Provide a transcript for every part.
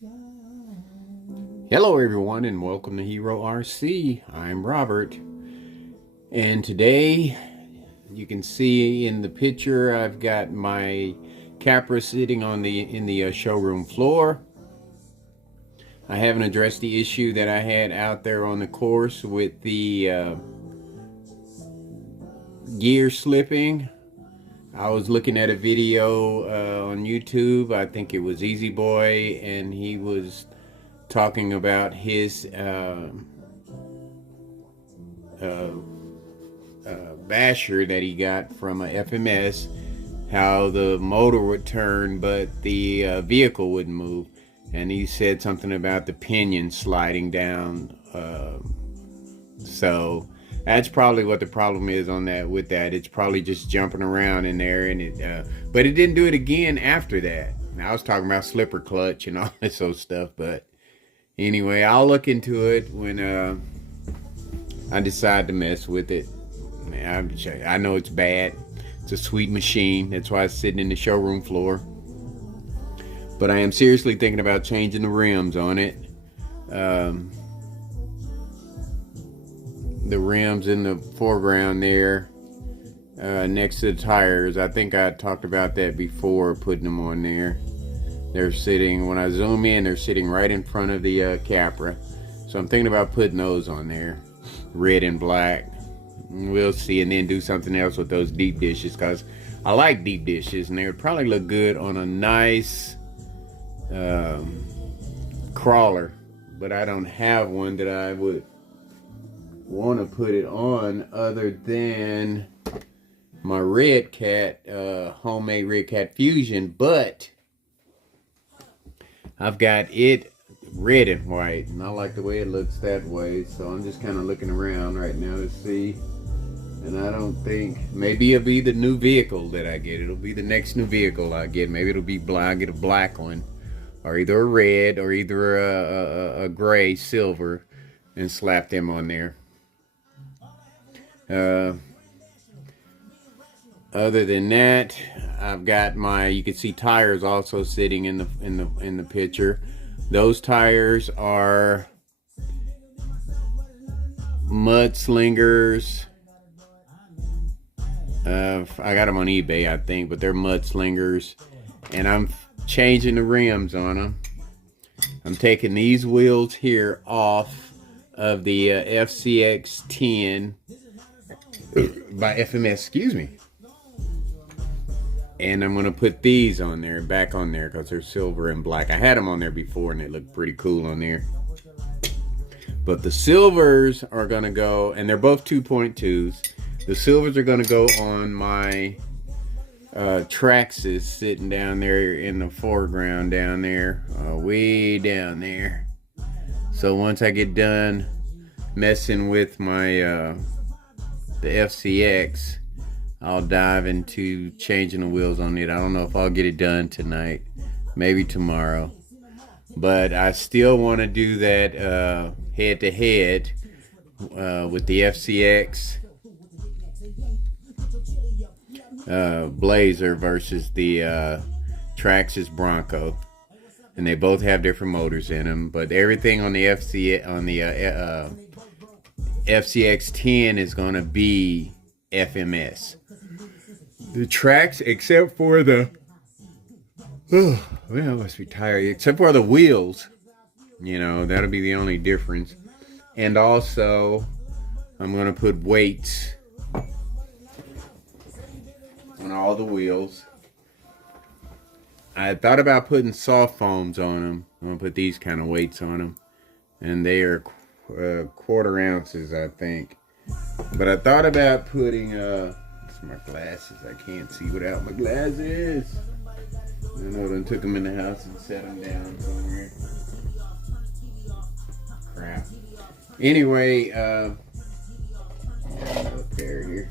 Hello everyone and welcome to HERORC. I'm Robert, and today you can see in the picture I've got my Capra sitting on the showroom floor. I haven't addressed the issue that I had out there on the course with the gear slipping. I was looking at a video on YouTube. I think it was Easy Boy, and he was talking about his basher that he got from a FMS, how the motor would turn but the vehicle wouldn't move, and he said something about the pinion sliding down. So that's probably what the problem is on that. With that, it's probably just jumping around in there, and but it didn't do it again after that. Now I was talking about slipper clutch and all this old stuff, but anyway, I'll look into it when I decide to mess with it. I know it's bad. It's a sweet machine. That's why it's sitting in the showroom floor. But I am seriously thinking about changing the rims on it. The rims in the foreground there, next to the tires. I think I talked about that before, putting them on there. They're sitting, when I zoom in, they're sitting right in front of the Capra. So I'm thinking about putting those on there, red and black. We'll see, and then do something else with those deep dishes, because I like deep dishes, and they would probably look good on a nice crawler. But I don't have one that I would want to put it on other than my Red Cat, homemade Red Cat Fusion, but I've got it red and white, and I like the way it looks that way, so I'm just kind of looking around right now to see. And I don't think, maybe it'll be the new vehicle that I get. It'll be the next new vehicle I get. Maybe it'll be black. I get a black one, or either a red, or either a gray, silver, and slap them on there. Other than that, I've got my, you can see tires also sitting in the picture. Those tires are Mudslingers. I got them on eBay, I think, but they're Mudslingers, and I'm changing the rims on them. I'm taking these wheels here off of the FCX 10 by FMS, excuse me. And I'm going to put these on there, back on there, because they're silver and black. I had them on there before, and they look pretty cool on there. But the silvers are going to go, and they're both 2.2s. The silvers are going to go on my Traxxas sitting down there in the foreground down there, way down there. So once I get done messing with my the FCX, I'll dive into changing the wheels on it. I don't know if I'll get it done tonight, maybe tomorrow, but I still want to do that head to head with the FCX Blazer versus the Traxxas Bronco, and they both have different motors in them. But everything on the FCX 10 is going to be FMS. The tracks, except for the, I must be tired. Except for the wheels, you know, that'll be the only difference. And also, I'm going to put weights on all the wheels. I thought about putting soft foams on them. I'm going to put these kind of weights on them. And they are quarter ounces, I think. But I thought about putting, it's my glasses. I can't see without my glasses. I know I took them in the house and set them down somewhere. Crap. Anyway, up there here.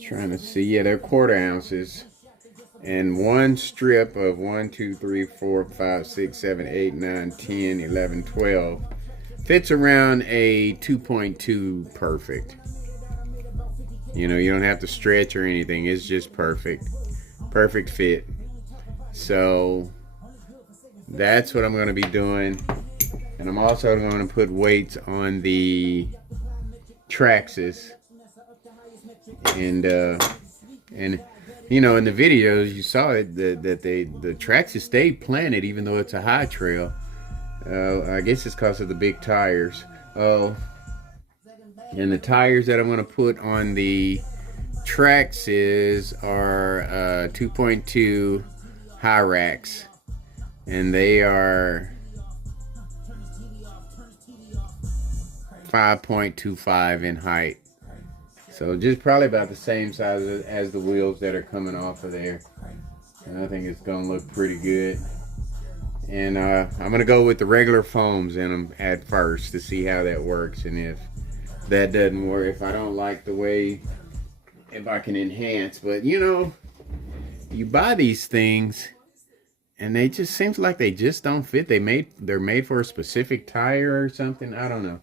Trying to see, yeah, they're quarter ounces, and one strip of 1, 2, 3, 4, 5, 6, 7, 8, 9, 10, 11, 12 fits around a 2.2 perfect. You know, you don't have to stretch or anything. It's just perfect fit. So that's what I'm going to be doing. And I'm also going to put weights on the Traxxas. And you know, in the videos you saw it that the Traxxas stayed planted even though it's a high trail. I guess it's because of the big tires. Oh, and the tires that I'm going to put on the Traxxas are 2.2 HERORC, and they are 5.25 in height. So just probably about the same size as the wheels that are coming off of there. And I think it's going to look pretty good. And I'm going to go with the regular foams in them at first to see how that works. And if that doesn't work, if I don't like the way, if I can enhance. But you know, you buy these things and they just seems like they just don't fit. They're made for a specific tire or something. I don't know.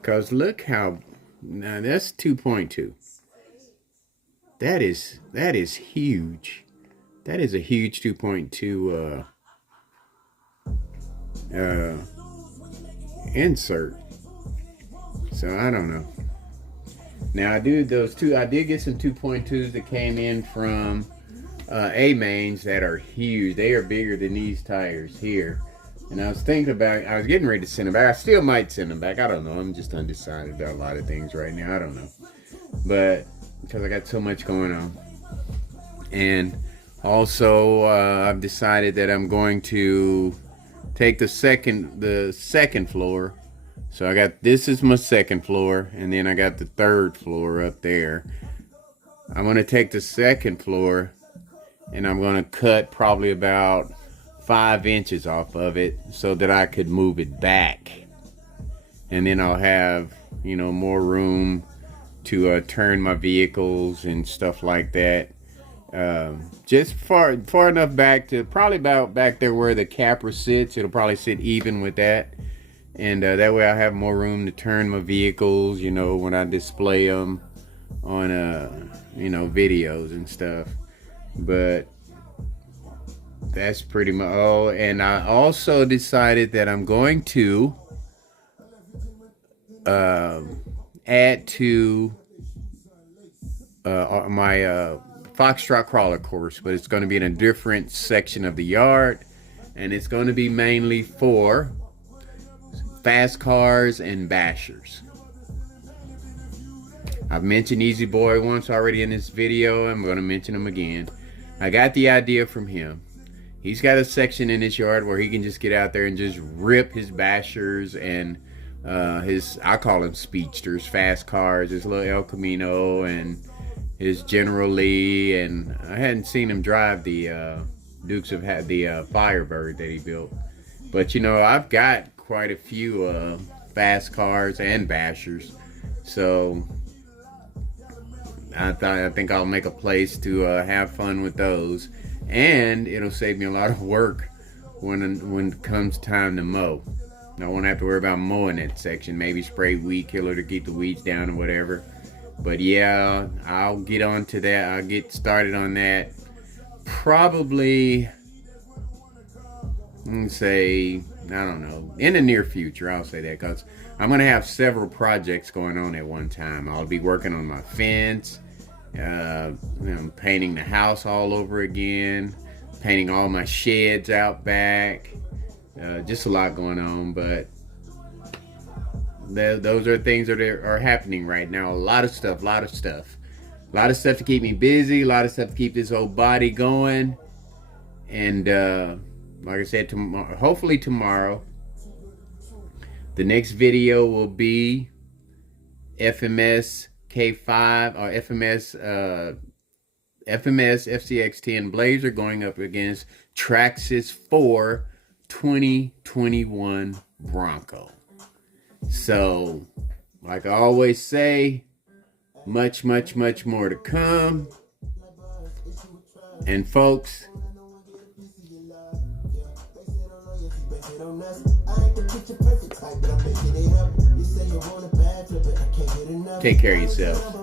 Because look how, now that's 2.2. That is huge. That is a huge 2.2 insert. So I don't know. Now I did get some 2.2s that came in from A-Mains that are huge. They are bigger than these tires here. And I was thinking about, I was getting ready to send them back. I still might send them back. I don't know. I'm just undecided about a lot of things right now. I don't know. But because I got so much going on. And also I've decided that I'm going to take the second floor. So I got, this is my second floor, and then I got the third floor up there. I'm going to take the second floor and I'm going to cut probably about 5 inches off of it so that I could move it back. And then I'll have, you know, more room to turn my vehicles and stuff like that. Just far enough back to probably about back there where the capper sits. It'll probably sit even with that. And that way I have more room to turn my vehicles, you know, when I display them on, you know, videos and stuff. But that's pretty much all. And I also decided that I'm going to add to my Foxtrot crawler course, but it's going to be in a different section of the yard, and it's going to be mainly for fast cars and bashers. I've mentioned Easy Boy once already in this video. I'm going to mention him again. I got the idea from him. He's got a section in his yard where he can just get out there and just rip his bashers and his, I call them speedsters, fast cars, his little El Camino and his General Lee. And I hadn't seen him drive the Dukes of the Firebird that he built. But you know, I've got quite a few fast cars and bashers, so I think I'll make a place to have fun with those, and it'll save me a lot of work when it comes time to mow. I won't have to worry about mowing that section. Maybe spray weed killer to keep the weeds down or whatever. But yeah, I'll get on to that. I'll get started on that probably, let's say, I don't know, in the near future. I'll say that because I'm going to have several projects going on at one time. I'll be working on my fence, I'm painting the house all over again, painting all my sheds out back, just a lot going on. But those are things that are happening right now. A lot of stuff to keep me busy, a lot of stuff to keep this old body going. And like I said, hopefully tomorrow, the next video will be FMS K5 or FMS FCX10 Blazer going up against Traxxas 4 2021 Bronco. So, like I always say, much more to come. And folks, take care of yourself.